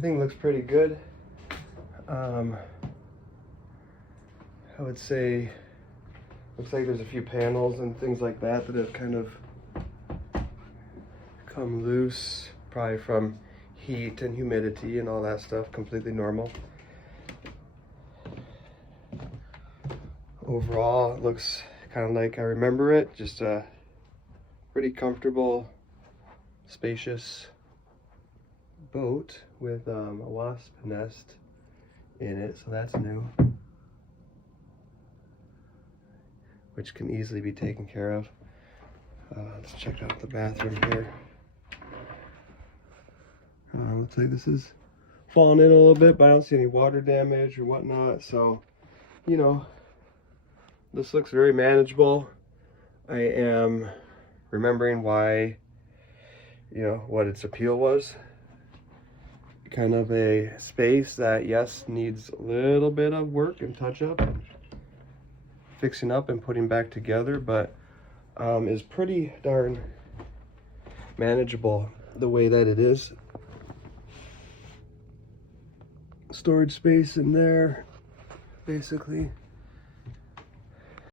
everything looks pretty good. I would say, looks like there's a few panels and things like that that have kind of come loose, probably from heat and humidity and all that stuff. Completely normal. Overall, it looks kind of like I remember it. Just a pretty comfortable, spacious boat with a wasp nest in it, so that's new, which can easily be taken care of. Let's check out the bathroom here. Looks like this is falling in a little bit, but I don't see any water damage or whatnot, so you know, this looks very manageable. I am remembering why, you know, what its appeal was. Kind of a space that, yes, needs a little bit of work and touch up, fixing up and putting back together, but is pretty darn manageable the way that it is. Storage space in there, basically.